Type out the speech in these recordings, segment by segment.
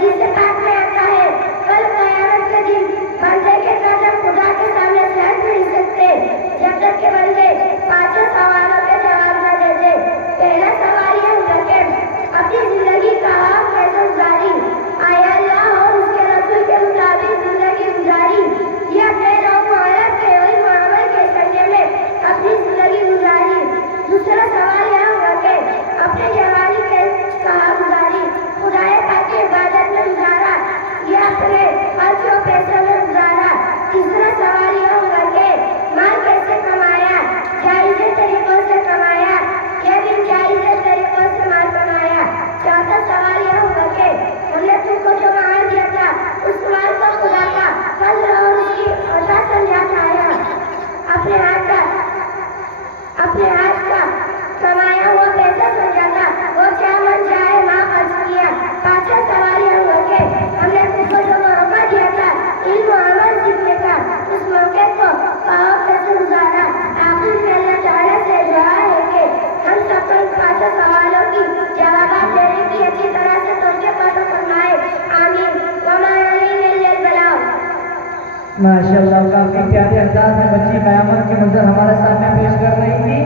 जिससे पाक में आता है कल क़यामत के दिन बंदे के कदम खुदा के सामने सर नहीं सकते जब तक के बंदे पांचों सवालों के जवाब न दे दे। पहला सवाल यह रखे अपनी जिंदगी का कैसे गुजारी, आया अल्लाह और उसके रसूल के मुताबिक जिंदगी गुजारी, ये अपने लोग मुआलम के वही मुआमल के करने में अपनी जिंदगी गुजारी। दूसरा सवाल यह रखे अपने जवानी के कहाँ गुजारी, खुदाए पाक की इबादत में गुजारा या अपने खर्च और पैसे में गुजारा। तीसरा सवाल यह रखे माल कैसे कमाया, जायज़ तरीकों से कमाया या बिन जायज़ तरीकों से माल कमाया। चौथा सवाल यह रखे हमने तुमको जो माल दिया था उस माल को खुदा का फजल और उसकी अता समझा खाया, अपने हाथ का कमाया हुआ पैसा समझा था वो क्या मन जाए माँ खर्च किया। पांचवा सवाल यह रखे हमने तुमको जो मौका दिया था इल्म और अमल सीखने का उस मौके को कहाँ कैसे गुजारा। आखिर में अल्लाह ताला से दुआ है कि हम सब पांचों सवालों की जवाब देने की अच्छी तरह से तौफीक अता फरमाए। आमीन। माशाअल्लाह, काफी प्यारे अंदाज में बच्ची कयामत की मंजर हमारे सामने पेश कर रही थी।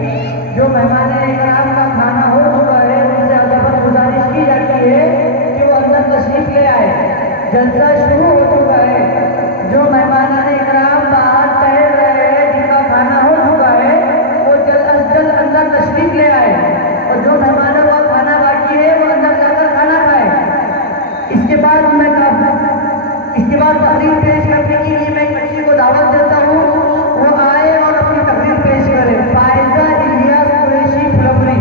जो मेहमान इकराम का खाना हो चुका है उनसे अदबन गुजारिश की जाती है कि वो अंदर तशरीफ ले आए। जलसा शुरू हो चुका है। जो मेहमान इकराम बाहर ठहर रहे हैं जिनका खाना हो चुका है वो जल्द अज जल्द अंदर तशरीफ ले आए और जो मेहमानों का खाना बाकी है वो अंदर जाकर खाना खाए। इसके बाद तकरीर पेश करने के लिए मैं एक बच्ची को दावत देता हूँ, वो आए और अपनी तकरीर पेश करे। फायजा इलियास कुरैशी फुलवरी।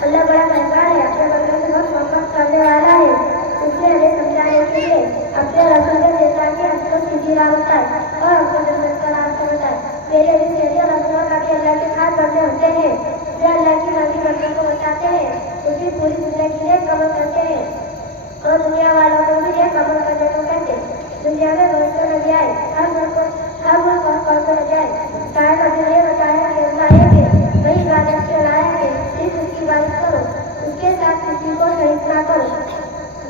अल्लाह बड़ा मेहरबान है, अपने बंदों से बहुत मोहब्बत करने वाला है। इसलिए हमें समझाने के लिए अपने रसूल के जैसा कि हमको सीधी राह बताए और हमको जन्नत का रास्ता बताए। मेरे रिश्तेदार रसूल का भी अल्लाह के खास बंदे होते हैं जो अल्लाह की मर्जी बंदों को बताते हैं, उनकी पूरी जिंदगी ने कमल करते हैं और दुनिया वालों को भी ये कमल करने को कहते हैं। दुनिया में बहुत से नदी आए, हर मुल्क कौन से नदी आए, शायद अभी ये बताया कि आएंगे वही इबादत के लाएंगे, सिर्फ उसकी इबादत करो, उसके साथ किसी को शरीक ना करो।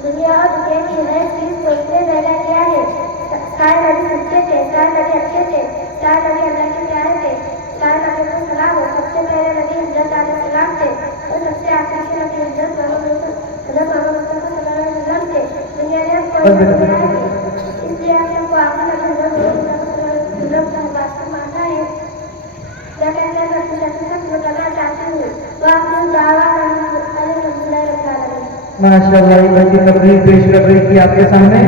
दुनिया और दुनिया की हर चीज को इसने पैदा किया है। शायद नबी सच्चे थे, शायद नबी अच्छे थे, शायद नबी अल्लाह के प्यारे थे, शायद नबी को सलाम हो। सबसे पहले नबी हज़रत आदम सलाम थे और सबसे आखिरी नबी हज़रत मोहम्मद सल्लल्लाहु थे। दुनिया ने हमको इसलिए हम सबको आखिरी नबी हज़रत मोहम्मद का मानना है। क्या कहते हैं मैं कुछ ऐसा बताना चाहती हूँ तो आप लोग दावा माशाअल्लाह, ये बच्ची तकरीर पेश कर रही थी आपके सामने।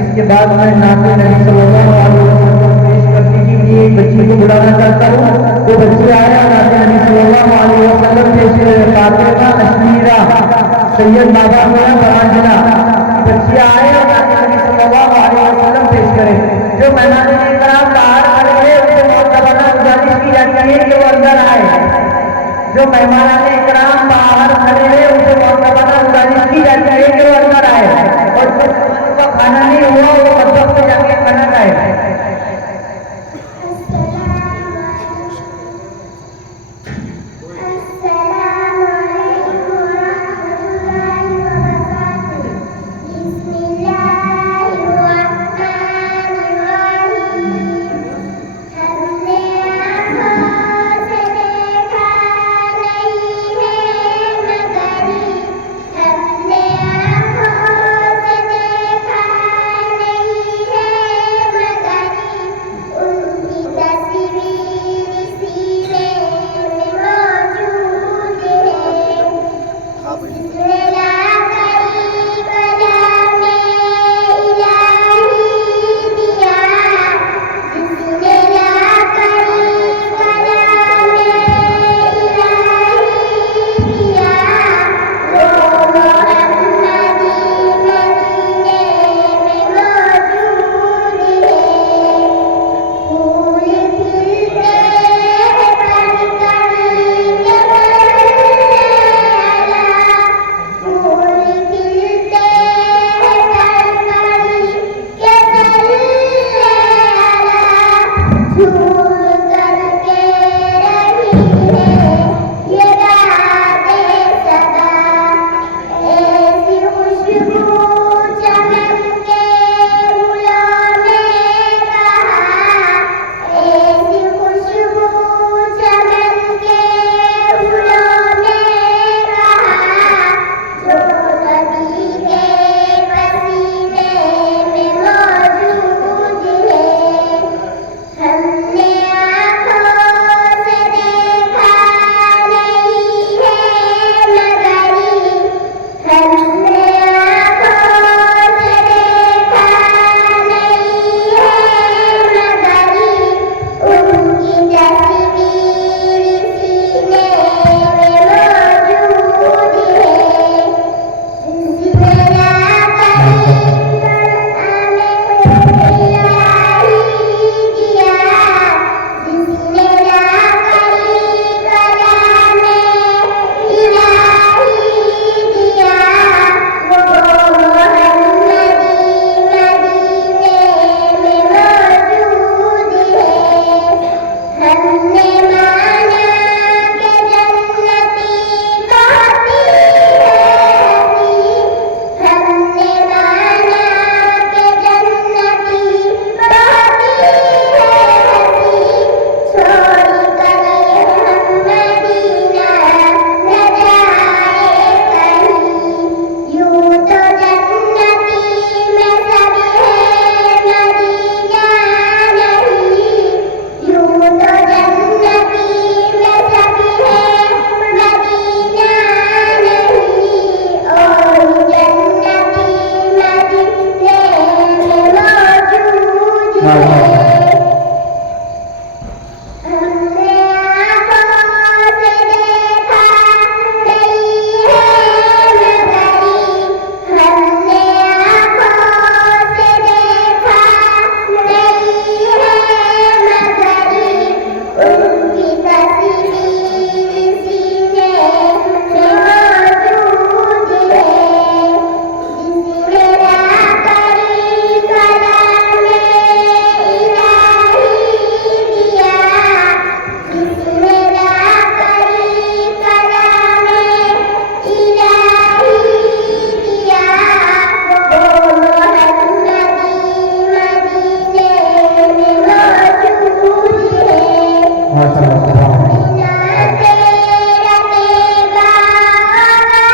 इसके बाद मैं नाते नबी सल्लल्लाहु अलैहि वसल्लम पेश करने के लिए एक बच्ची को बुलाना चाहता हूँ। वो बच्ची आया नाते नबी सल्लल्लाहु अलैहि वसल्लम पेश फातिमा अशमीरा सैयद बाबा मियां बरांजना बच्ची आए और नाते नबी सल्लल्लाहु अलैहि वसल्लम पेश करे। जो मेहमान इकराम बाहर खड़े हैं उनसे मुअत्तबना गुजारिश की जाती है कि वो अंदर आए। जो मेहमान इकराम बाहर खड़े हैं उनसे मुअत्तबना गुजारिश की जाती है कि वो अंदर आए और जो मेहमानों का खाना नहीं हुआ वो मसजिद में जाके खाना खाए। माशाअल्लाह। हमने आँखों से देखा नहीं है नजरी, हमने आँखों से देखा नहीं है नजरी, उनकी तस्वीर सीने में मौजूद है, जिसने ना करी कलम इलाही दिया, जिसने ना करी कलम इलाही दिया, वो मोहम्मदी मदीने में मौजूद है। माशाअल्लाह सुभान अल्लाह। बिना तेरा तेरा हमारा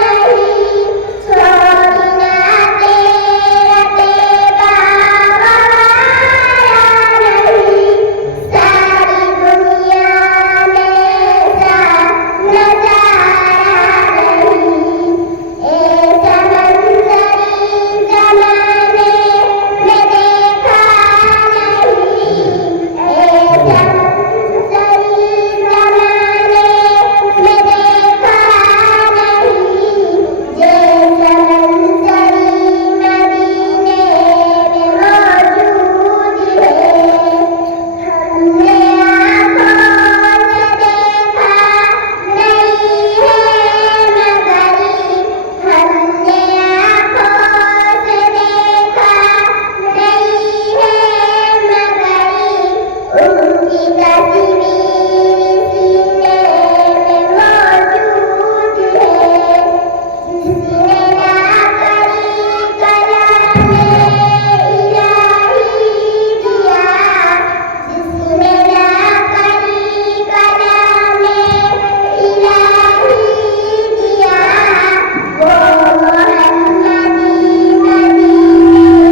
नहीं, छोड़ना तेरा तेरा हमारा नहीं, सारी दुनिया में ऐसा नजारा नहीं, ऐसा मंजरी ज़माने में देखा नहीं, ऐसा मंजरी ज़माने में देखा नहीं, जैसा मंजरी मदीने में मौजूद है। हमने आँखों से देखा नहीं है नजरी, हमने आँखों से देखा नहीं है नजरी, उनकी तस्वीर सीने में मौजूद है, जिसने ना करी कलम इलाही दिया, जिसने ना करी कलम इलाही दिया, वो मोहम्मदी मदीने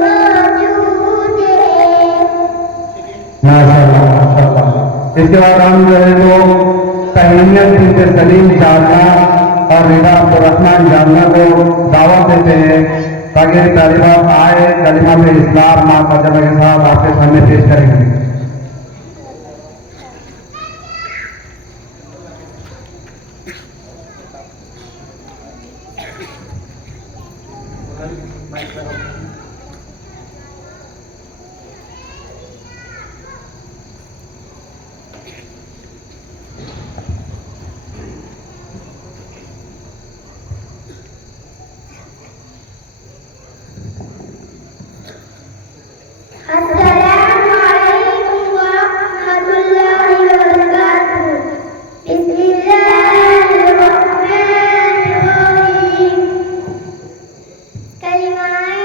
में मौजूद है। माशाअल्लाह माशाअल्लाह। इसके बाद हम जो है वो तहनीत बिनते सलीम जालना और रिदा अब्दुर्रहमान जालना को दावत देते हैं ताकि तालिबात आए, कलिमा पे इस्लाम माँ फजल के साथ आपके सामने पेश करेंगे। अस्सलामु अलैकुम व रहमतुल्लाहि व बरकातुहू। बिस्मिल्लाहिर रहमानिर रहीम। कलिमाए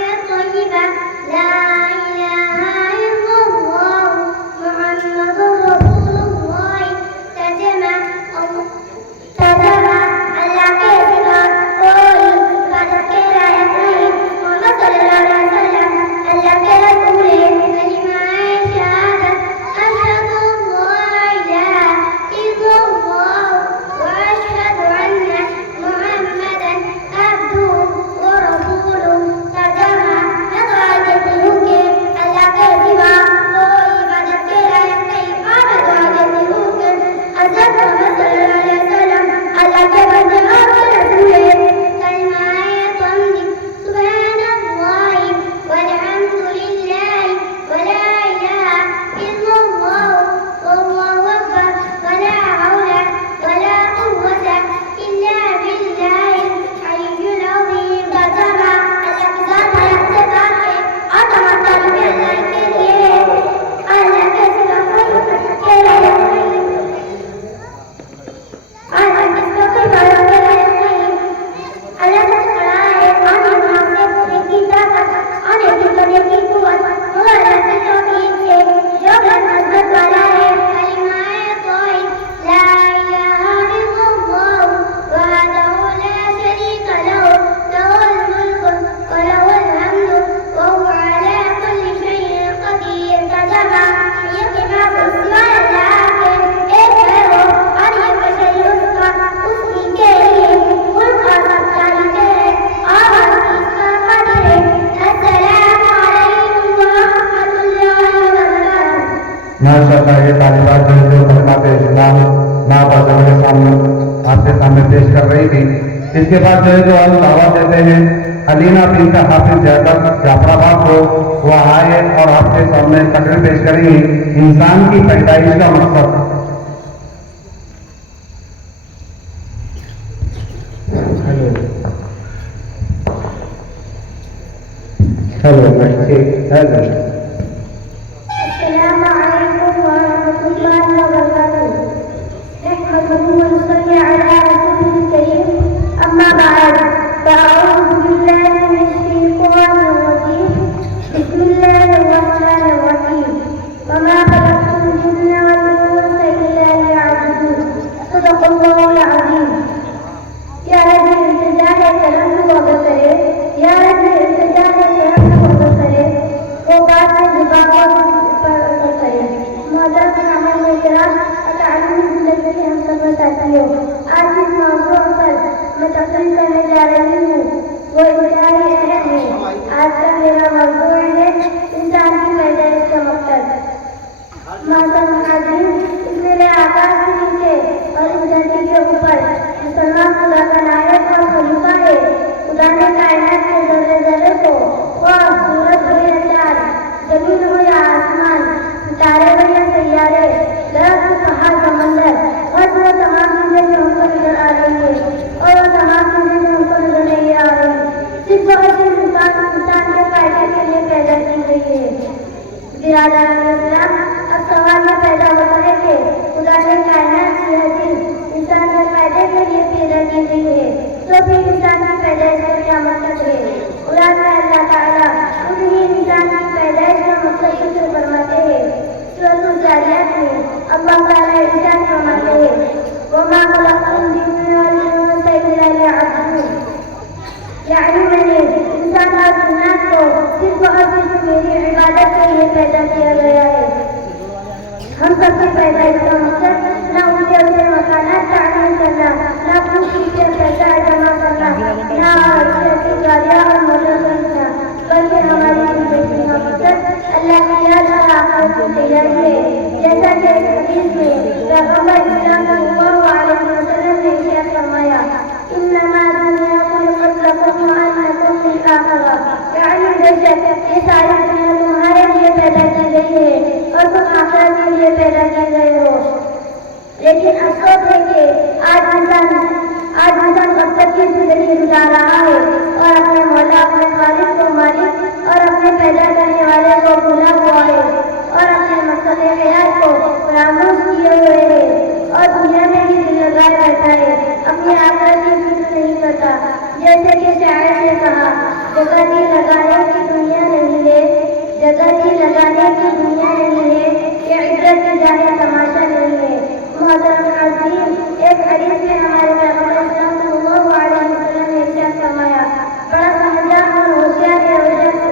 माशाअल्लाह ये तालिबात जो कलमात इस्लाम ना बदल के सामने आपके सामने पेश कर रही थी। इसके बाद जो हम दावा देते हैं अलीना बिन का हाफिज जाफराबाद को वो आए और आपके सामने तकरीर पेश करेंगी इंसान की पैदाइश का मकसद। हेलो हेलो अस्सलाम वालेकुम वरहमतुल्लाहि वबरकातुहू। नहमदुहु व नुसल्ली अला रसूलिल करीम। अम्मा बाद, फअऊज़ु बिल्लाहि मिनश शैतानिर रजीम। बिस्मिल्लाहिर रहमानिर रहीम। वमा खलक़तुल जिन्ना वल इंसा इल्ला लियअबुदून। सदक़ल्लाहुल अज़ीम। या रब्बी इंतजार करम तू अगर करे, या रब्बी इंतजार करम तू अगर करे, वो बात में जुबान पर असर करे। मोहतरम सामईन इकराम, तालीमी जिंदगी के हम सब साथियों, आज इस मौजू पर मैं तकरीर करने जा रही हूँ, वो इंतहाई अहम है। आज का मेरा मौजू है इंसान की पैदाइश का मकसद। मोहतरम नाज़रीन, इसलिए आकाश के नीचे और इस धरती के ऊपर मुसलमान खुदा का नायक और खलीफा है। खुदा ने कायनात के जर्रे जर्रे को, वह सूरज हो या चांद, जमीन हो या आसमान, सितारे हो या सैयारे, दरख्त, पहाड़, समंदर, और वो तमाम चीजें जो हमको नजर आ रही है और वो तमाम चीजें जो हमको नजर नहीं आ रही, सिर्फ और सिर्फ इंसान के फायदे के लिए पैदा की गई है। बिरादरान इस्लाम, अब सवाल ये पैदा होता है कि खुदा ने कायनात की हर चीज इंसान के फायदे के लिए पैदा की गई है, तो फिर इंसान की पैदाइश का क्या मकसद है? कुरान में अल्लाह ताला खुद ही इंसान की पैदाइश का मकसद जिक्र फरमाते हैं। सूरह जारियात में अल्लाह ताला इरशाद फरमाते हैं, वमा खलक़तुल जिन्ना वल इंसा इल्ला लियअबुदून। यानी मैंने इंसान और जिन्नात को सिर्फ और सिर्फ मेरी इबादत के लिए पैदा किया गया है। हम सबकी पैदाइश का मकसद न ऊंचे ऊंचे मकानात तामीर करना, न खूब पीछे पैसा जमा करना, न अच्छी अच्छी गाड़ियाँ और मोटर खरीदना, बल्कि हमारी जिंदगी का मकसद अल्लाह की याद और आखिरत की तैयारी है। जैसा कि एक हदीस में पैगंबर इस्लाम सल्लल्लाहु अलैहि वसल्लम ने इरशाद फरमाया, इन्नमा दुनिया खुलिक़त लकुम व अन्नकुम फिल आखिरह। यानी बेशक ये सारी दुनिया तुम्हारे लिए पैदा की गई है और तुम आखिरत के लिए पैदा किए गए हो। लेकिन अफसोस है कि आज इंसान मकसद की जिंदगी गुजार रहा है और अपने मौला, अपने खालिक को मालिक और अपने पैदा करने वाले को भूला हुआ है और अपने मकसद हयात को फरामोश किए हुए है और दुनिया में ही दिल लगाए बैठा है, अपनी आखिरत की फिक्र नहीं करता। जैसे कि शायर ने कहा, जगह जी लगाने की दुनिया नहीं है, जगह जी लगाने की दुनिया नहीं है, ये इज्जत की जाए तमाशा नहीं है। मोहतरम नाज़रीन, एक हदीस में हमारे पैगंबर सल्लल्लाहु अलैहि वसल्लम ने इरशाद फरमाया, बड़ा समझदार और होशियार है वो शख्स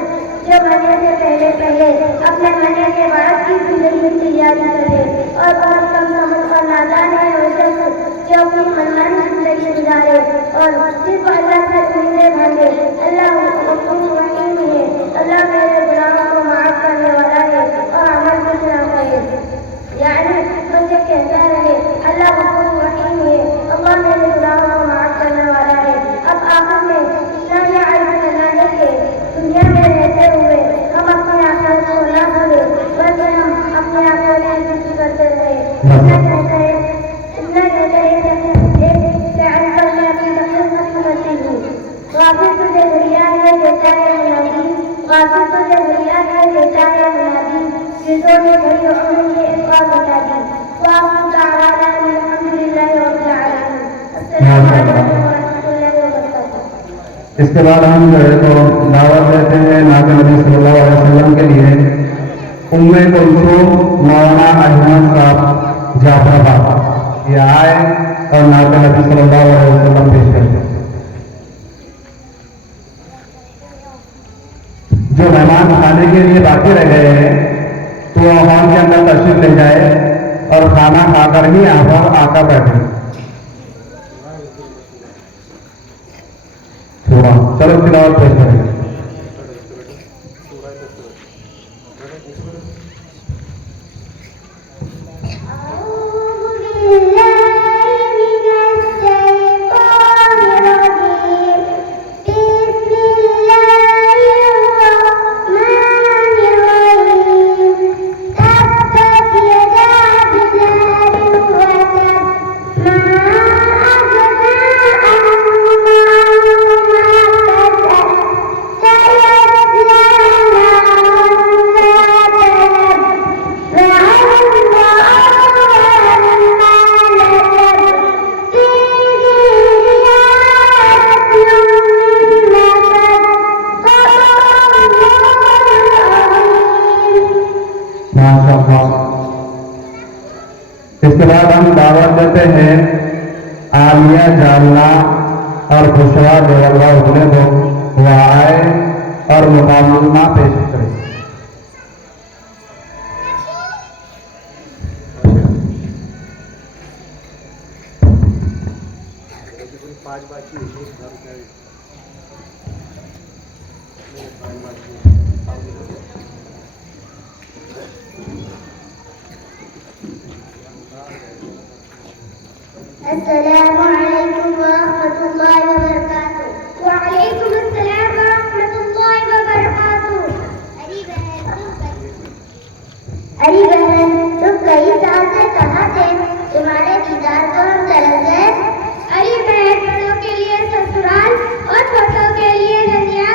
जो मरने से पहले अपने मरने के बाद की जिंदगी की तैयारी करे, और बहुत कम समझ और नादान है वो शख्स जो अपनी मनमानी जिंदगी गुजारे और सिर्फ अल्लाह से उम्मीदें भागे। अल्लाह गफूर रहीम है, अल्लाह मेरे गुनाहों को माफ करने वाला है और अमल की तरफ है। यानी मुझे कहता रहे, अल्लाह गफूर रहीम है, अल्लाह मेरे गुनाहों को माफ करने वाला है। अब आखिर में इतना ही अर्ज करना है कि दुनिया में रहते हुए हम अपनी आखिरत को ना भूलें, बल्कि हम अपनी आखिरत की फिक्र करते रहे। इतना कहते हैं पर मैं अपनी तकलीफ खत्म करती हूँ। वापिस तुझे घड़िया है देता है मुनादी, वापिस तुझे घड़िया है देता है मुनादी, चीजों ने घड़ी उम्र की एक बार बता दी। वाक़ ताआला अल्हम्दुलिल्लाह रब्बिल आलमीन। अस्सलामु अलैकुम व रहमतुल्लाहि व बरकातुहू। इसके बाद हम जो है तो दावत देते हैं नाज़िम नबी सल्लल्लाहु अलैहि वसल्लम के लिए उम्मे कुलसूम मौलाना अहमद साहब जाफराबाद ये आए और नाज़िम नबी सल्लल्लाहु अलैहि वसल्लम पेश करते। जो मेहमान खाने के लिए बाकी रह गए हैं तो हॉल के अंदर तशरीफ ले जाए और खाना खाकर ही आकर बैठे। थोड़ा चलो तिलावत पेश करें। इसके बाद हम दावत देते हैं आलिया जालना और बुशरा देवल्ला उगले वो आए और मुकाबला पेश करें। अस्सलामु अलैकुम व रहमतुल्लाहि व बरकातुहू। व अलैकुम अस्सलाम व रहमतुल्लाहि व बरकातुहू। अरे बहन, तुम कई साल से कहाँ थे? तुम्हारे दीदार को हम तरस गए। अरे बहन, बड़ों के लिए ससुराल और छोटों के लिए दुनिया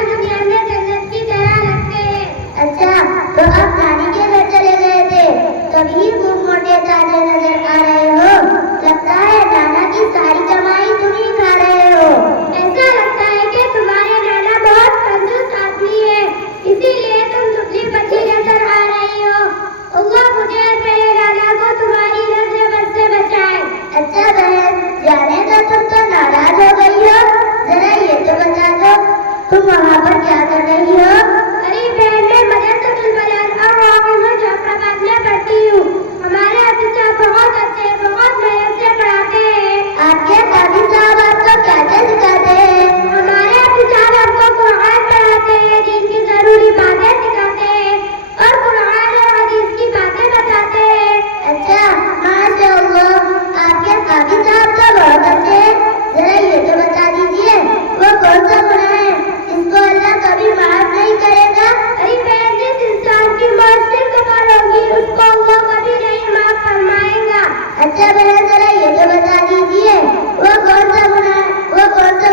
में जन्नत की तरह लगते हैं। अच्छा, तो अब नानी के घर चले गए थे, तभी मुंह मोटे ताजे नजर आ रहे हो। लगता है नाना की सारी कमाई तुम ही खा रहे हो। ऐसा लगता है कि तुम्हारे नाना बहुत कंजूस आदमी है, इसीलिए तुम दुबली पतली नजर आ रही हो। अल्लाह मुझे और मेरे नाना को तुम्हारी नजर बद से बचाए। अच्छा बहन, जाने दो, तुम तो नाराज हो गई हो। जरा ये तो बता दो, तुम वहाँ पर क्या कर रही हो? अरे बहन, मैं मदरसतुल बयान और जाफराबाद में पढ़ती हूँ। हमारे हाफिज साहब बहुत अच्छे, बहुत मेहनत से पढ़ाते हैं। आपके हाफिज साहब आपको क्या क्या सिखाते हैं? हमारे हाफिज साहब हमको कुरान पढ़ाते हैं, दीन की जरूरी बातें सिखाते हैं और कुरान और हदीस की बातें बताते हैं। अच्छा, माशाअल्लाह, आपके हाफिज साहब तो बहुत अच्छे हैं। जरा ये तो बता दीजिए, वो कौन सा गुनाह है जिसको अल्लाह कभी माफ नहीं करेगा? अरे बहन, जिस इंसान की मौत से कबर होगी उसको अल्लाह कभी नहीं माफ फरमाएगा। अच्छा बहन, जरा ये तो बता दीजिए, वो कौन सा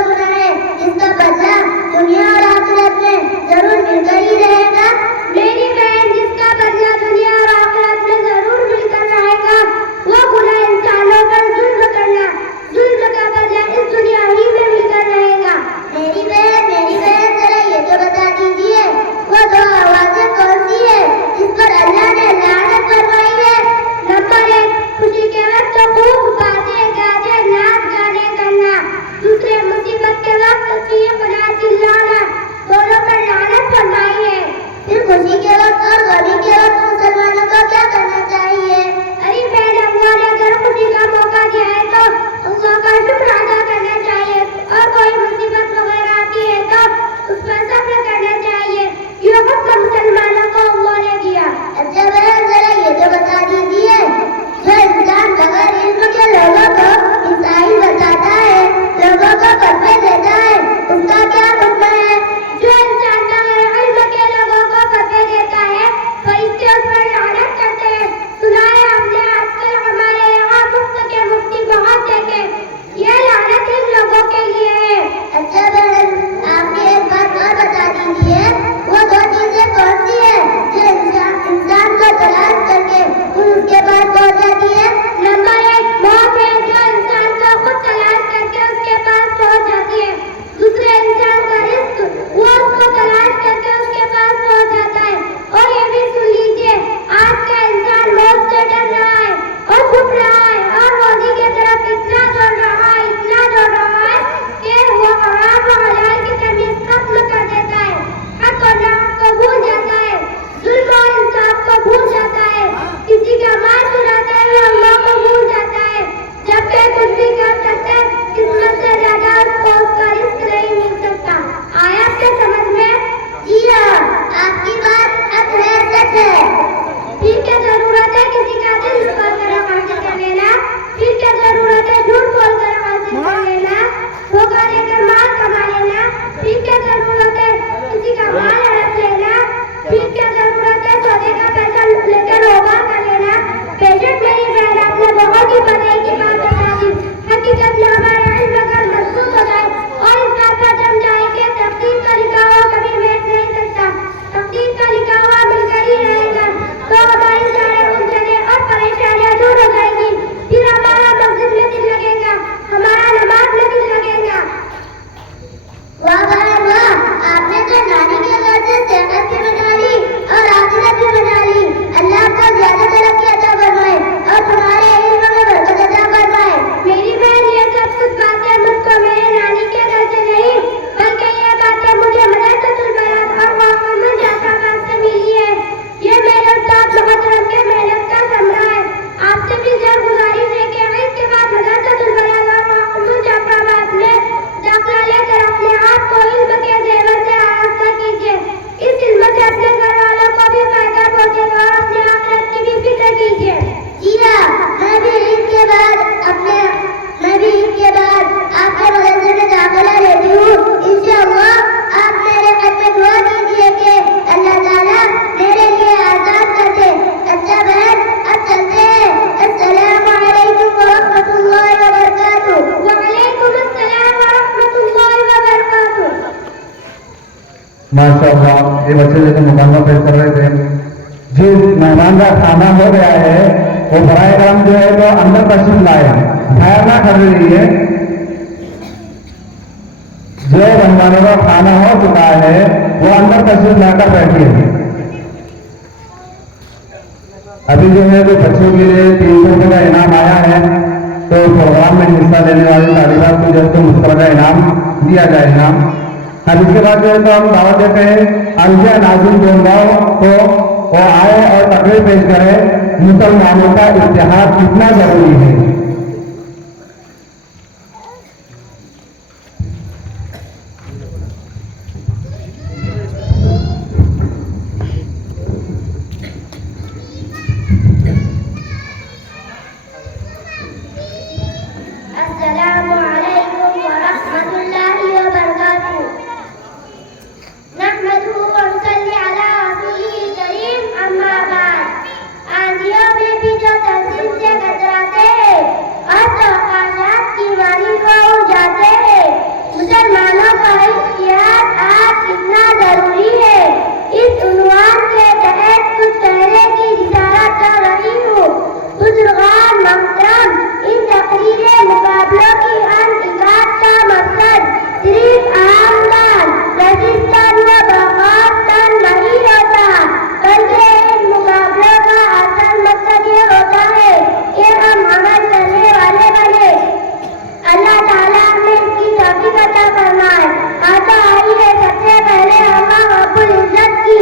माशाअल्लाह, ये बच्चे जो मुकाबला पेश कर रहे थे, जो मेहमान का खाना हो गया है वो बराए काम जो है तो अंदर तशरीफ लाए, बाहर ना कर रही है। जो मेहमानों का खाना हो चुका है वो अंदर तशरीफ लाकर बैठी है। अभी जो है तो बच्चों के लिए 300 रुपये का इनाम आया है, तो प्रोग्राम में हिस्सा लेने वाले तालिबात को जो है तो मुफ्त का इनाम दिया जाएगा। अब इसके बाद जो है तो हम दावत देते हैं अलजिया नाज़िम गोंगांव को, वो आए और तकरीर पेश करें मुसलमानों का इत्तेहाद कितना जरूरी है। अस्सलामु अलैकुम व रहमतुल्लाहि व बरकातुहू। नहमदुहु व नुसल्ली अला रसूलिल करीम, अम्मा बाद। आंधियों में भी जो तहसीन से कतराते हैं और तवक़ात की वाणी को उड़ाते हैं, मुसलमानों का इत्तेहाद आज कितना जरूरी है, इस उन्वान के तहत कुछ कहने की इजाज़त कर रही हूँ। बुजुर्गान मोहतरम, इन तकरीरें मुकाबलों की इनकाद का मकसद सिर्फ आमदान, रजिस्तान व बगावतन नहीं होता, बल्कि इन मुकाबलों का असल मकसद ये होता है कि हम अमल करने वाले बने। अल्लाह ताला ने इसकी तौफीक अता फरमाए। आता आइए सबसे पहले अल्लाह रब्बुल इज्जत की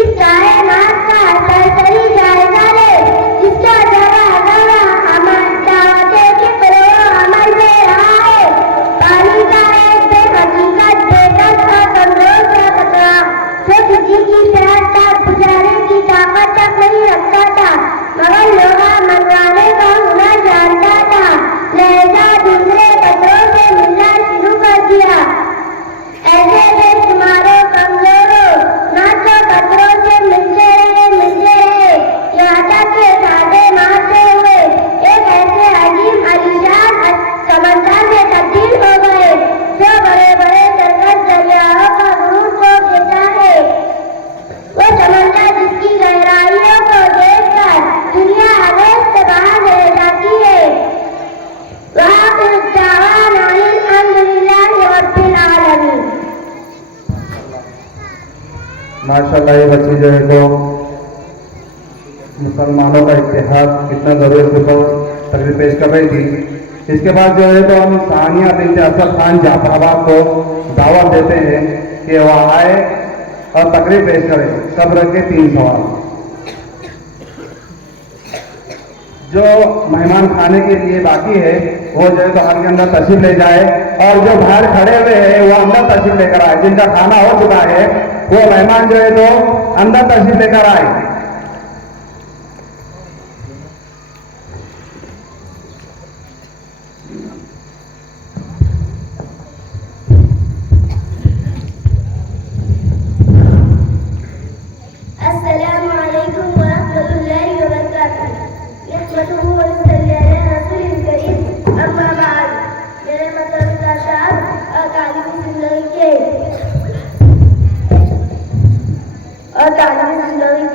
इस कायनात का सरसरी जायजा ले, जिसका जरा जरा अमल दावते के करो अमल में रहा है। पानी का एक बेहकीकत बेकस और कमजोर सा कतरा जो किसी की सेहत तक गुजारने की ताकत तक नहीं रखता था, मगर लोहा मनवाने का हुनर जानता था, लिहाजा दूसरे कतरों से मिलना शुरू कर दिया। ऐसे बेशुमारों कमजोरों ना तो कतरों से मिलते रहे, यहाँ तक के सादे मारते हुए एक ऐसे अजीब आलीशान समंदर में तब्दील हो गए जो बड़े बड़े सरकश दरियाओं का गुरूर को देता है। वो समंदर जिसकी गहराइयों को देखकर दुनिया आवेश से बाहर रह जाती है। वाक़िअ दावाना अल्हम्दुलिल्लाहि रब्बिल आलमीन। माशाअल्लाह, ये बच्चे जो है तो मुसलमानों का इत्तेहाद कितना जरूरी है तो तकरीर पेश कर रही थी। इसके बाद जो है तो हम सानिया बिन्त असद खान जाफराबाद को दावत देते हैं कि वह आए और तकरीर पेश करें। सब्र के 3 सवाल। जो मेहमान खाने के लिए बाकी है वो जो है तो हॉल के अंदर तशरीफ ले जाए, और जो बाहर खड़े हुए हैं वो अंदर तशरीफ लेकर आए। जिनका खाना हो चुका है वो मेहमान जो है तो अंदर तशरीफ लेकर आए। अस्सलामु अलैकुम व रहमतुल्लाहि व बरकातुहू। नहमदुहु व नुसल्ली अला रसूलिल करीम, अम्मा बाद। मेरे मदरसा साहब और तालिबी जिंदगी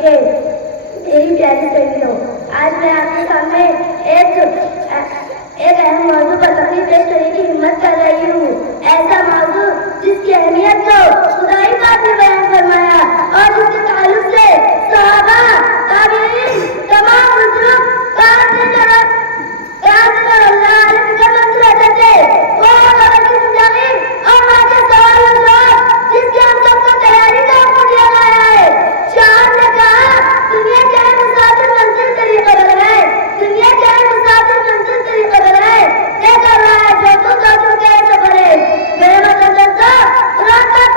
के यही प्यारी सहेलियों, आज मैं आपके सामने एक अहम मौजू पर तकरीर पेश करने की हिम्मत कर रही हूँ। ऐसा मौजू जिसकी अहमियत को खुदाई पाक ने बयान फरमाया और जिसके ताल्लुक से सहाबा, ताबीईन, तमाम बुजुर्ग और वाक़े सवाल और जवाब जिसकी हम सबको तैयारी का हुक्म दिया गया है। शाह ने कहा, दुनिया चाहे मुसाफिर मंजिल तेरी कदर है, दुनिया चाहे मुसाफिर मंजिल तेरी कदर है, तय कर रहा है जो तू के सफर है। मेरे मतलब तो रात तक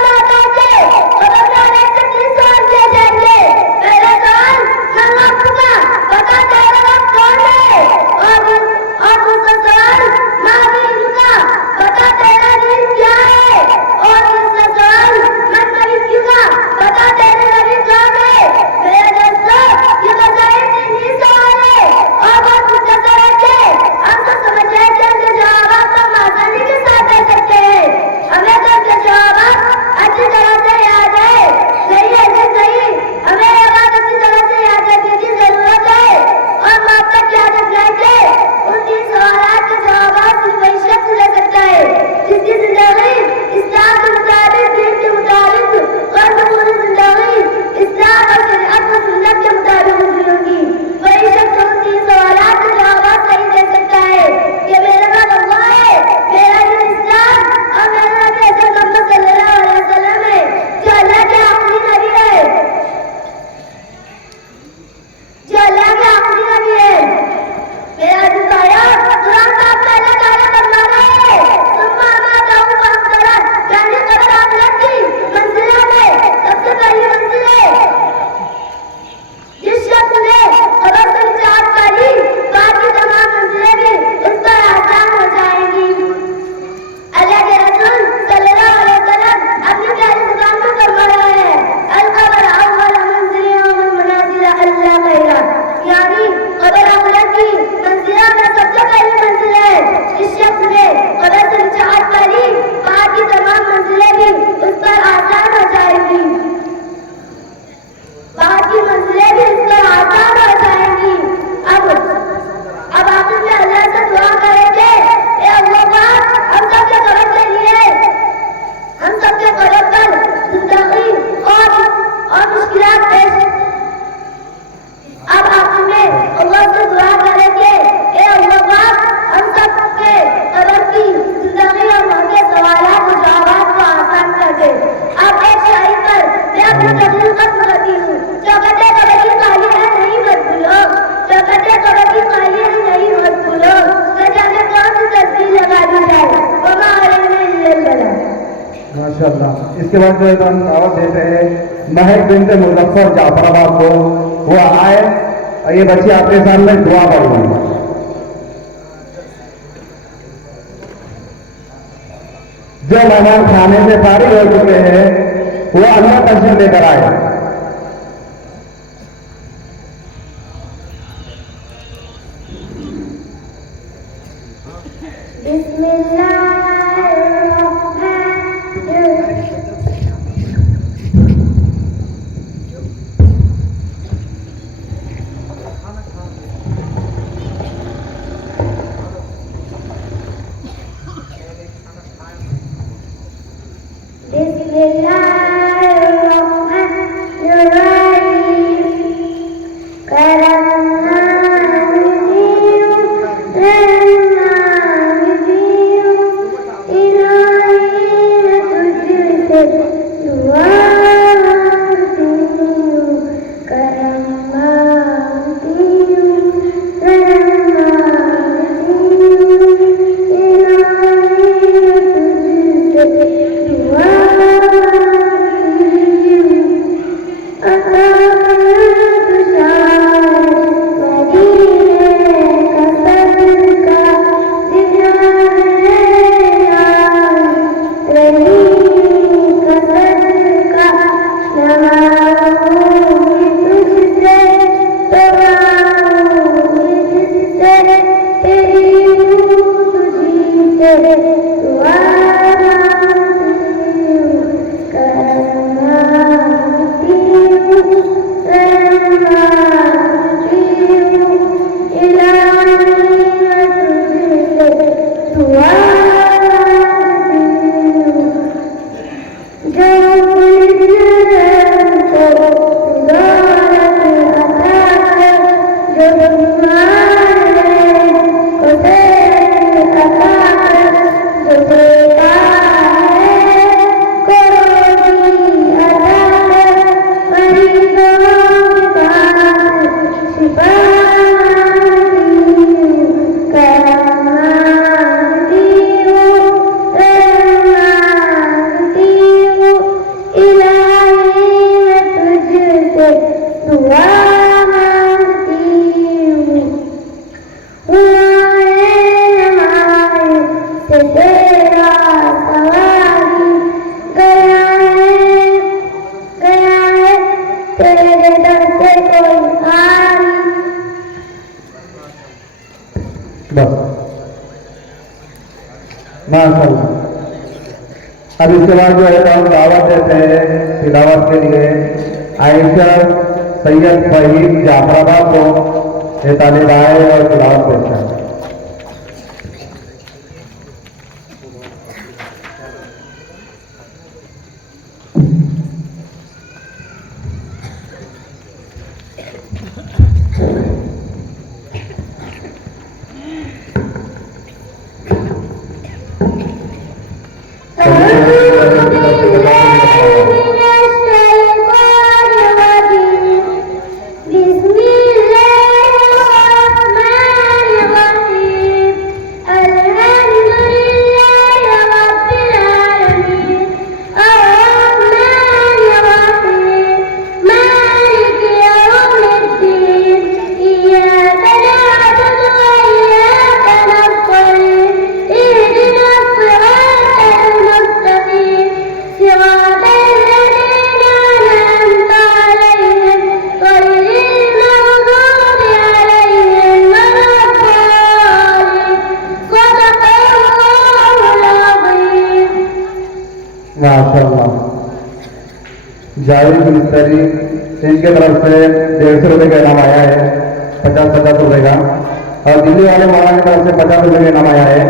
इसके बाद जो है तो हम दावत देते हैं महक बिनते मुजफ्फर जाफराबाद को, वो आए और ये बच्ची आपके सामने दुआ पढ़ेगी। जो मेहमान खाने से फारिग हो चुके हैं वो अल्लाह तशरीफ लेकर आए। माशाअल्लाह। अब इसके बाद जो है तो हम दावत देते हैं तिलावत के लिए आयशा सैयद फहीम जाफराबाद को, ये तालिब आए और तिलावत पेश करें। माशाअल्लाह। जावेद मिस्त्री इनके तरफ से 150 रुपये का इनाम आया है, 50-50 रुपये का, और दिल्ली वाले मौलाना की तरफ से 50 रुपये का इनाम आया है।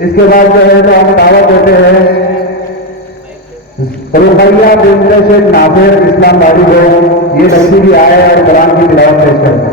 इसके बाद जो है तो हम दावत देते हैं रुकैया बिन्त शेख नाफिर इस्लामबाड़ी को, ये बच्ची भी आए और कुरान की तिलावत पेश करते हैं।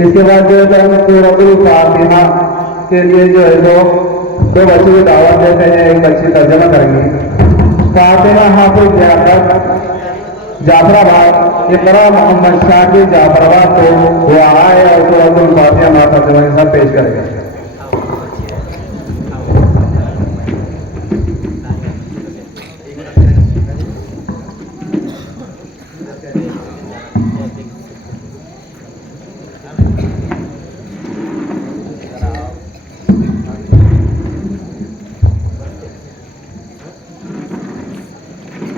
इसके बाद जो है हम सूरतुल फातिमा के लिए जो है दो बच्चों की दावत देते हैं। एक बच्ची तर्जमा करेंगे। फातिमा हाफिज जाफराबाद इकरा मोहम्मद शाकिर जाफराबाद को वो आए और सूरतुल फातिमा तर्जमा के साथ पेश करेंगे।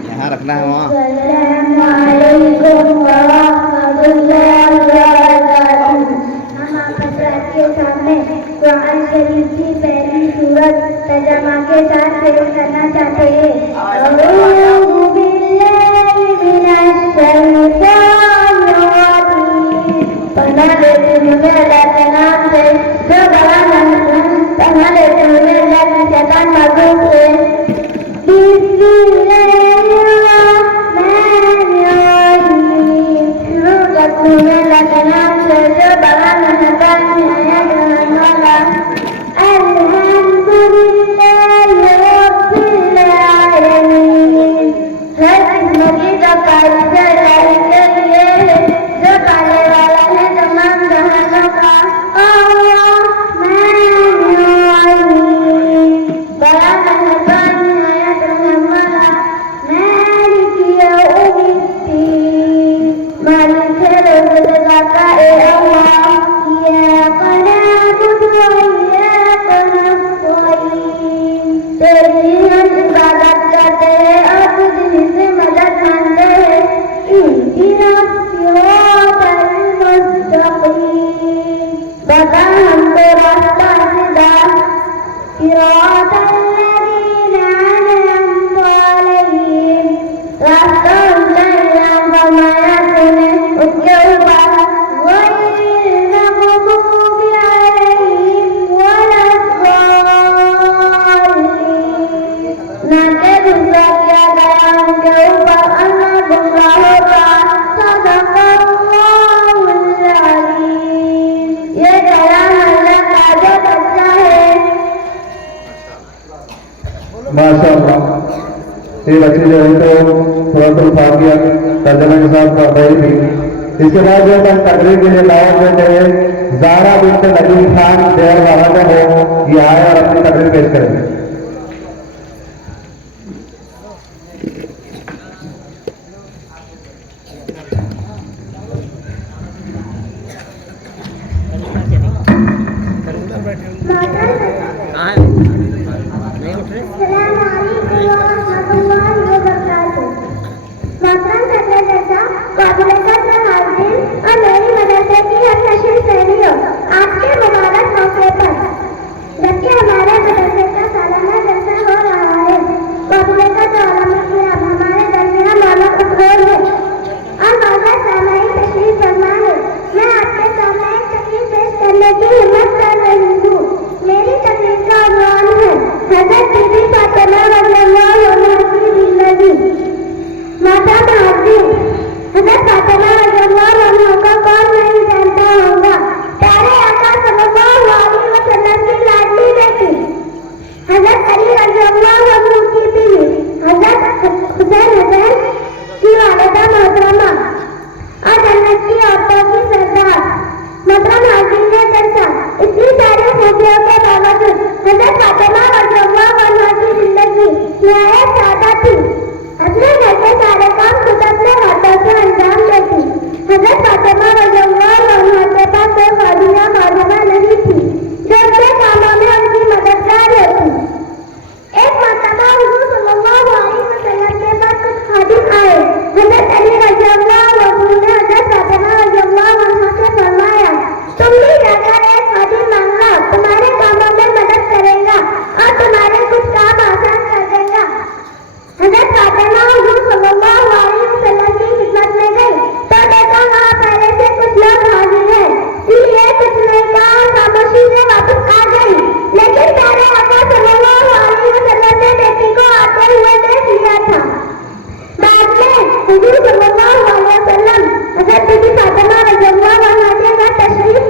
यहाँ रखना है वहाँ। के सामने कुरान शरीफ की पहली सूरत तर्जुमा के साथ पेश करना चाहते हैं। अऊज़ु बिल्लाहि मिनश शैतानिर रजीम। पढ़ा लेते मुझे अल्लाह के नाम से जो बड़ा पढ़ा लेते मुझे अल्लाह की शैतान मखलूक से। माशाअल्लाह ये बच्चे जो है तो सूरतुल फातिहा तर्जुमा के साथ पढ़ रही थी। इसके बाद जो है तकरीर के लिए दावत देते हैं ज़ारा बिन्त नदीम खान देर वहां हो ये आए और अपनी तकरीर पेश करेंगे। हुजूर सल्लल्लाहु अलैहि वसल्लम हज़रत बीबी फातिमा रज़ियल्लाहु अन्हा के साथ तशरीफ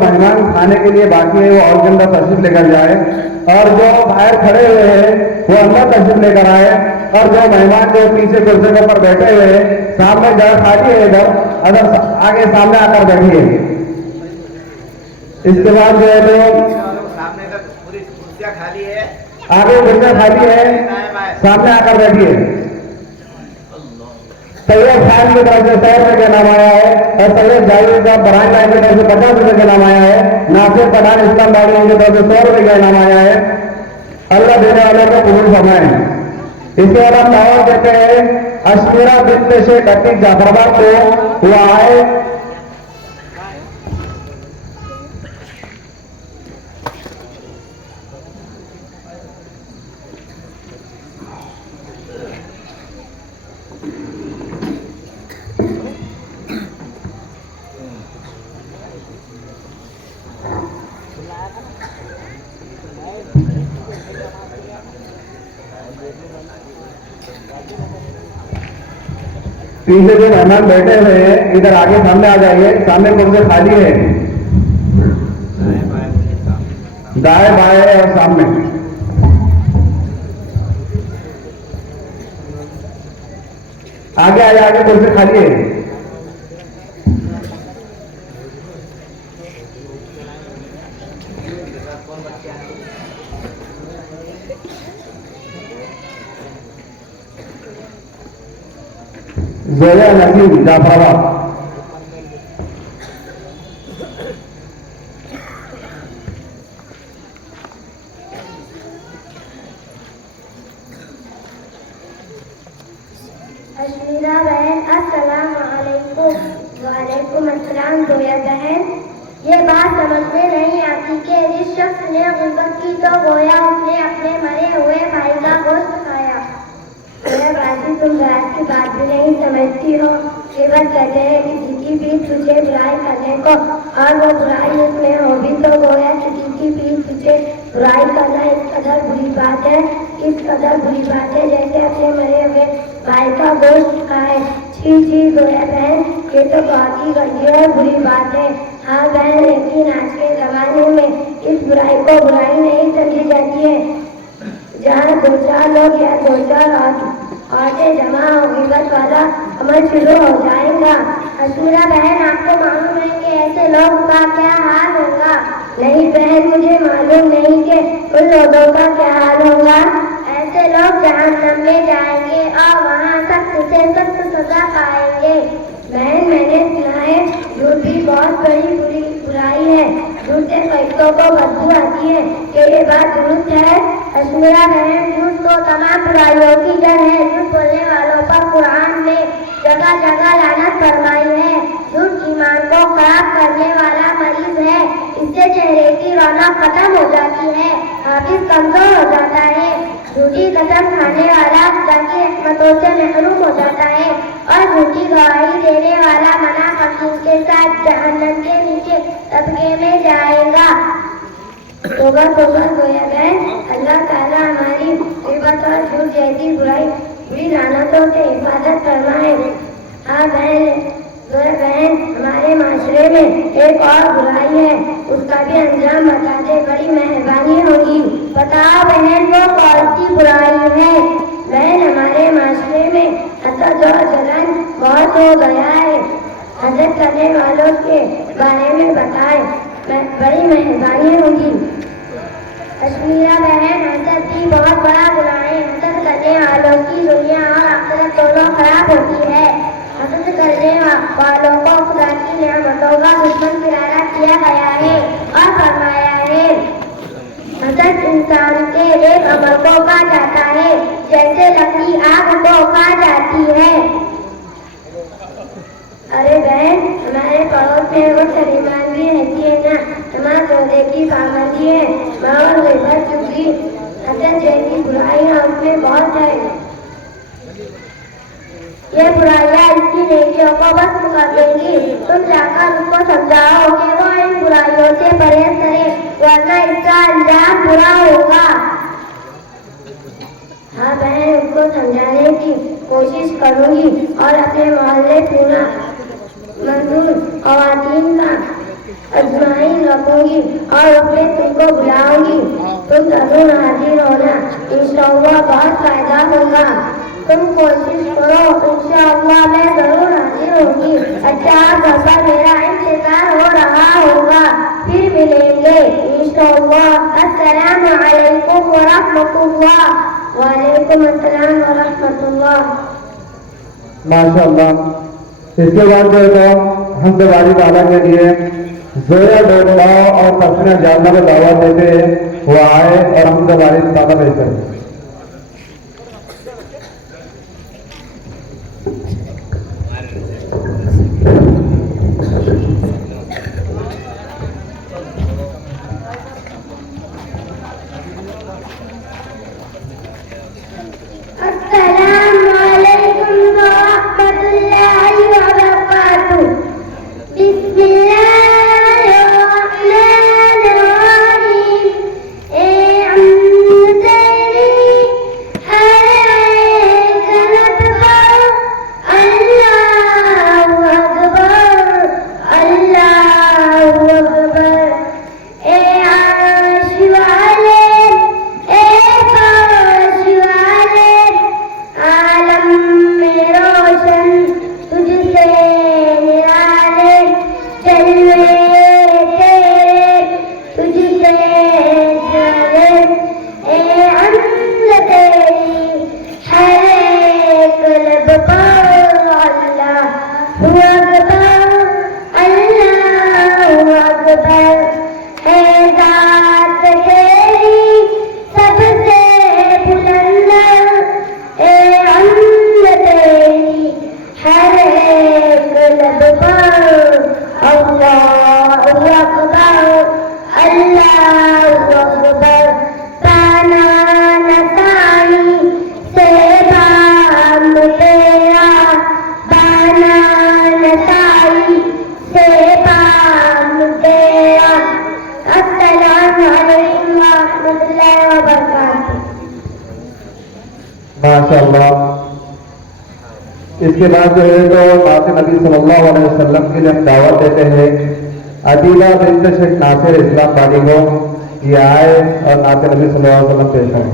मेहमान खाने के लिए बाकी है वो और के अंदर तशरीफ लेकर जाए, और जो बाहर खड़े हुए हैं वो अंदर तशरीफ लेकर आए, और जो मेहमान जो पीछे कुर्सी के ऊपर बैठे हुए हैं सामने जगह खाली है इधर अगर आगे सामने आकर बैठिए। इसके बाद जो है तो सामने का पूरी कुर्सियां खाली है, आगे कुर्सियां खाली है, सामने आकर बैठिए। सैयद खान की तरफ से 100 रुपए का नाम आया है, और सैयद जावेद साहब बरान लाइन की तरफ से 50 रुपए का नाम आया है। नासिर पठान इस्लाम बाड़ी की तरफ से 100 रुपए का नाम आया है। अल्लाह देने वाले को कबूल फरमाए। इसके बाद हम दावत देते हैं अशमीरा बिन्त शेख अतीक जाफराबाद को, हुआ आए। पीछे जो मेहमान बैठे हुए हैं इधर आगे सामने आ जाइए, सामने कुर्सी खाली है, दाएं बाएं और सामने। आगे आइए, आगे कुर्सी खाली है। जोया नसीम जाफराबाद। अशमीरा बहन अस्सलाम वालेकुम। वालेकुम अस्सलाम जोया बहन। ये बात समझ में नहीं आती कि जिस शख्स ने ग़िबत की तो गोया उसने अपने मरे हुए भाई का गोश्त खाया। मेरे बाजी तुम रात की बात भी नहीं समझती हो। ग़िबत कहते हैं किसी की पीठ तुझे बुराई करने को, और वो बुराई उसमें हो भी तो गोया किसी की पीठ तुझे बुराई करना इस कदर बुरी बात है, इस कदर बुरी बात है जैसे अपने मरे हुए भाई का गोश्त खाए। छी छी गोया बहन, ये तो बहुत ही गंदी और बुरी बात है। हाँ बहन, लेकिन आज के जमाने में इस बुराई को बुराई नहीं समझी जाती है। जहाँ 2-4 लोग या 2-4 औरतें जमा हो ग़िबत वाला अमल शुरू हो जाएगा। अशमीरा बहन, आपको मालूम है कि ऐसे लोग का क्या हाल होगा? नहीं बहन, मुझे मालूम नहीं कि उन लोगों का क्या हाल होगा। ऐसे लोग जहन्नम में जाएंगे और वहाँ सख्त से सख्त सजा पाएंगे। बहन, मैंने सुना है झूठ भी बहुत बड़ी बुराई है, झूठ से फरिश्तों को बदबू आती है। क्या ये बात दुरुस्त है? अशमीरा बहन, झूठ तो तमाम बुराइयों की जड़ है। झूठ बोलने वालों पर कुरान ने जगह जगह लानत फरमाई है। झूठ ईमान को खराब करने वाला मरीज है, इससे चेहरे की रौनक खत्म हो जाती है, हाफिज कमजोर हो जाता है। झूठी कसम खाने वाला खुदा की रहमतों से महरूम हो जाता है, और झूठी गवाही देने वाला मुनाफिकीन के साथ जहन्नम के नीचे तबके में जाएगा। तौबा तौबा गोया बहन, अल्लाह ताला हमारी ग़िबत और झूठ जैसी बुरी लानतों से हिफाजत फरमाए। हाँ बहन, हमारे माशरे में एक और बुराई है, उसका भी अंजाम बता दे, बड़ी मेहरबानी होगी। बताओ बहन, वो कौन सी बुराई है? बहन, हमारे माशरे में हसद और जलन बहुत हो गया है। हसद करने वालों के बारे में बताए, बड़ी मेहरबानी होगी। अशमीरा बहन, हसद भी बहुत बड़ा गुनाह है। हसद करने वालों की दुनिया और आखिरत दोनों खराब होती है। हसद करने वालों को खुदा की नेमतों का दुश्मन करार किया गया है और फरमाया है, हसद इंसान के एक अमल को खा जाता है जैसे लकड़ी आग को खा जाती है। अरे बहन, हमारे पड़ोस में वो सलीमान भी रहती है ना, नमाज रोजे की पाबंदी है, और ग़िबत चुगली हसद जैसी बुराइयां उसमें बहुत है। ये बुराइयां इसकी नेकियों को भस्म कर देंगी। तुम जाकर उसको समझाओ कि वो इन बुराइयों से परहेज करे, वरना इसका अंजाम बुरा होगा। हाँ बहन, उसको समझाने की कोशिश करूंगी और अपने मोहल्ले पूरा मजदूर खवातीन का अजमाइन रखूंगी और उसमें तुमको बुलाऊंगी। तुम जरूर हाजिर होना, इंशाअल्लाह बहुत फायदा होगा। तुम कोशिश करो, इंशाअल्लाह मैं जरूर हाजिर होंगी। अच्छा बाबा, मेरा इंतजार हो रहा होगा, फिर मिलेंगे इंशाअल्लाह। अस्सलामु अलैकुम व रहमतुल्लाह। वालेकुम अस्सलाम व रहमतुल्लाह। माशाअल्लाह। इसके बाद जो है हम दिवाली वाला के लिए जोया डोडा और तस्वीर जानना को दावत देते हैं, वो आए और हम दिवाली दादा पेश करें। माशाअल्लाह। इसके बाद जो है तो नात नबी सल्लल्लाहु अलैहि वसल्लम के लिए हम दावत देते हैं अदीला बिन्त शेख नासिर इस्लाम बाड़ी को, ये आए और नात नबी सल्लल्लाहु अलैहि वसल्लम पेश करें।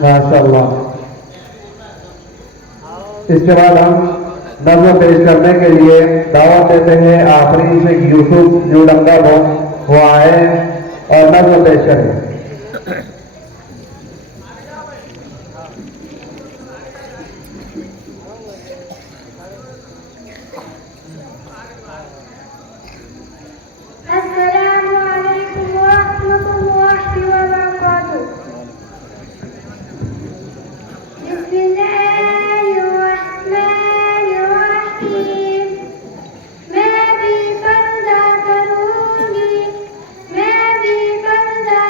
माशाअल्लाह। इसके बाद हम नज़्म पेश करने के लिए दावत देते हैं आखिरी से यूसुफ न्यूडंगा को, वो आए और नज़्म पेश करें। मैं भी पर्दा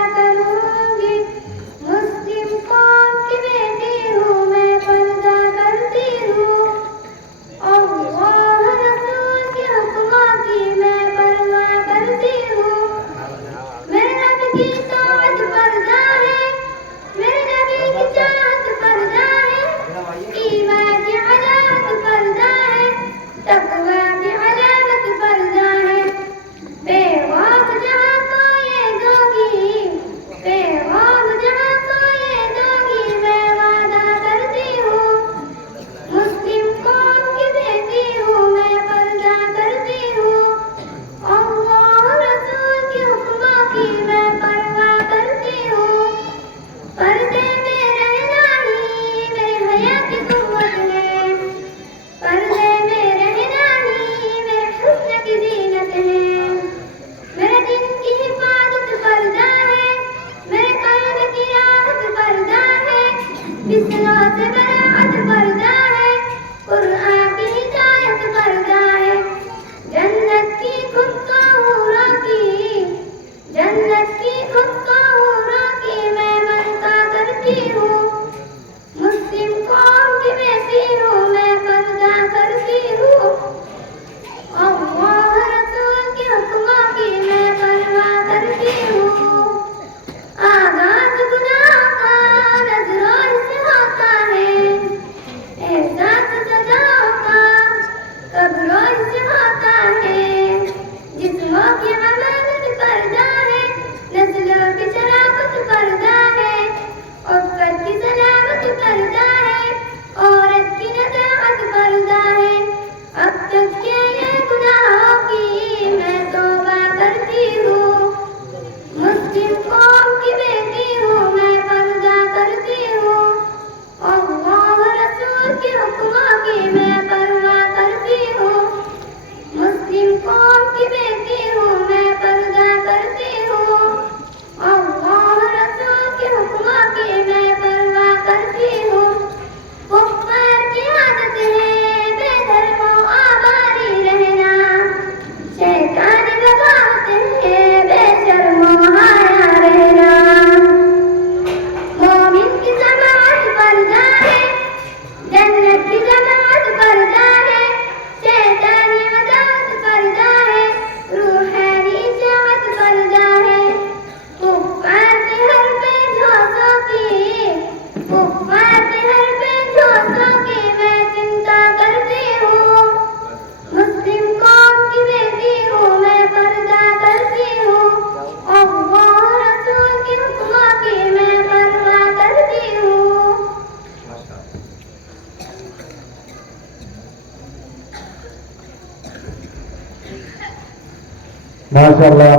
माशाल्लाह।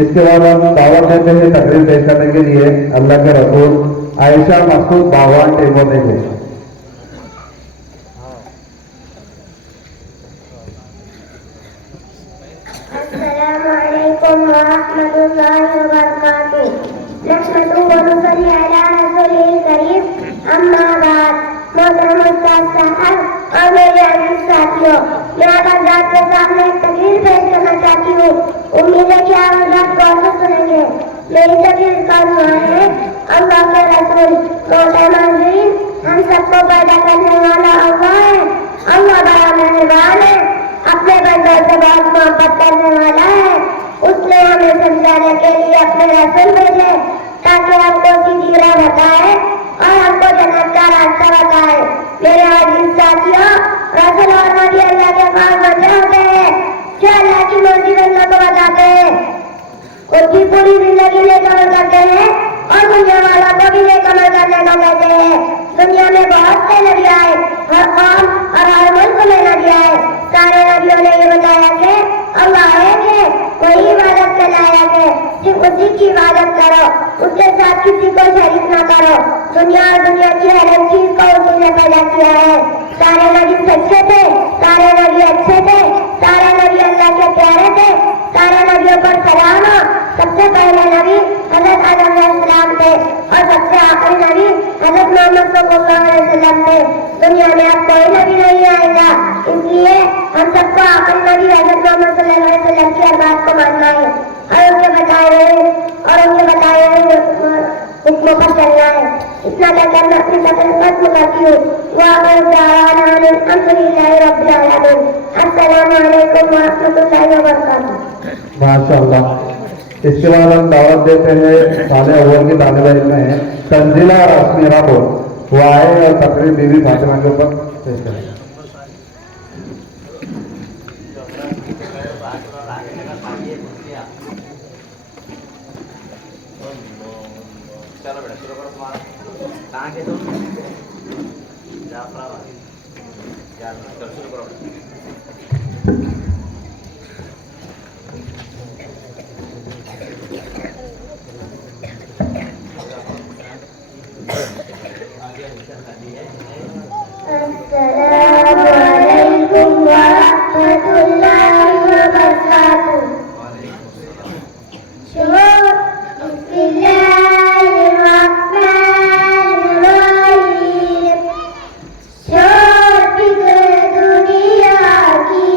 इसके बाद हम दावत देते हैं तकरीर पेश करने के लिए अल्लाह के रसूल आयशा मकसूद बागवान टेमोते को। अस्सलामुअलैकुम वरहमतुल्लाहि वबरकातुहू। नहमदुहु व नुसल्ली अला रसूलिल करीम, अम्मा बाद। मोहतरम उस्ताद साहब और मेरे अजीज साथियों, मैं आप हज़रात के सामने एक तकरीर पेश करना चाहती हूँ। उम्मीद है कि आप हज़रात गौर से सुनेंगे। मेरी तकरीर का उन्वान है अल्लाह के रसूल। मोहतरम नाज़रीन, हम सबको पैदा करने वाला अल्लाह है। अल्लाह बड़ा मेहरबान है, अपने बंदों से बहुत मोहब्बत करने वाला है। उसने हमें समझाने के लिए अपने रसूल भेजे ताकि हमको सीधी राह बताए और हमको जन्नत का रास्ता बताए। मेरे अजीज साथियों, रसूल और नबी अल्लाह के खास बंदे होते हैं जो अल्लाह की मर्जी बंदों को बताते हैं। उनकी पूरी जिंदगी नेकअमल करते हैं और दुनिया वालों को भी नेकअमल करने को कहते हैं। दुनिया में बहुत से नबी आए, हर कौम और हर मुल्क में नबी आए। सारे नबियों ने ये बताया कि अल्लाह एक है, वही इबादत के लायक है, सिर्फ उसी की इबादत करो, उसके साथ किसी को शरीक न करो। दुनिया और दुनिया की हर एक चीज को उसी ने पैदा किया है। सारे नबी सच्चे थे, सारे नबी अच्छे थे, सारे नबी अल्लाह के प्यारे थे। सारे नबियों पर सलाम हो। सबसे पहले नबी हजरत आदम अलैहिस्सलाम थे और सबसे आखिरी नबी हजरत मोहम्मद सल्लल्लाहु अलैहि वसल्लम थे। दुनिया में अब कोई नबी नहीं आएगा, इसलिए हम सबको आखिरी नबी हजरत मोहम्मद सल्लल्लाहु अलैहि वसल्लम की हर बात को मानना है और उनके बताए हुए हुक्मों पर चलना है। इतना कहकर मैं अपनी तकरीर खत्म करती हूँ। अल्हम्दुलिल्लाहि रब्बिल आलमीन। अस्सलामु अलैकुम व रहमतुल्लाहि व बरकातुहू। माशाल्लाह। इसके बाद हम दावत देते हैं साले अव्वल की तालिब इल्म है तंजीला और अस्मीरा को। वो आए और तकरीर बीवी फातिमा के ऊपर पेश करेंगे। चलो बेटा शुरू करो तुम्हारा। कहाँ के तुम? जाफराबाद। चलो शुरू करो। अस्सलामु अलैकुम व रहमतुल्लाहि व बरकातुहू। शोर फिक्र दुनिया की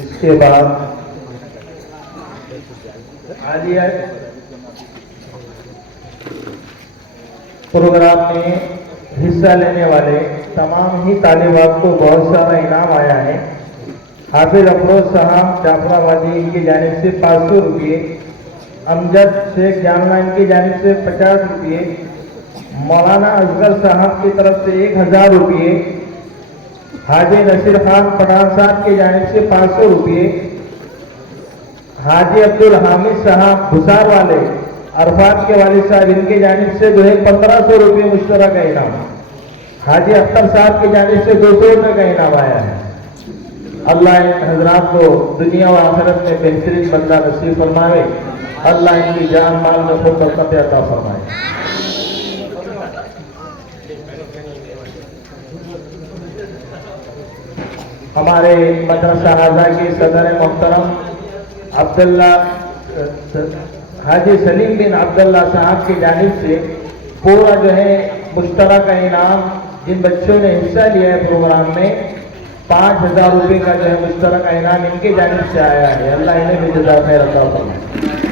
इसके बाद आलिया प्रोग्राम में हिस्सा लेने वाले तमाम ही तालिबात को बहुत सारा इनाम आया है। हाफिज अफरोज साहब जाफराबादी इनकी जानिब से 500 रुपये, अमजद शेख जानना इनकी जानिब से 50 रुपये, मौलाना असगर साहब की तरफ से 1000 रुपये, हाजी नसीर खान पठान साहब की जानिब से 500 रुपये, हाजी अब्दुल हामिद साहब भुसार वाले अरफात के वालिद साहब इनकी जानिब से जो है 1500 रुपये मुश्तरक का इनाम, हाजी अख्तर साहब की जानिब से 200 रुपये का इनाम आया है। अल्लाह इन हजरात को दुनिया व आखिरत में बेहतरीन बंदा नसीब फरमावे। अल्लाह इनकी जान माल में खूब बरकत अता फरमाए। हमारे मदरसा हाजा के सदर मोहतरम अब्दुल्ला हाजी सलीम बिन अब्दुल्ला साहब की जानिब से पूरा जो है मुश्तरक का इनाम जिन बच्चों ने हिस्सा लिया है प्रोग्राम में 5000 रुपये का जो है मुश्तरक इनाम इनके जानिब से आया है। अल्लाह इन्हें भी जज़ा खैर अता फरमाए।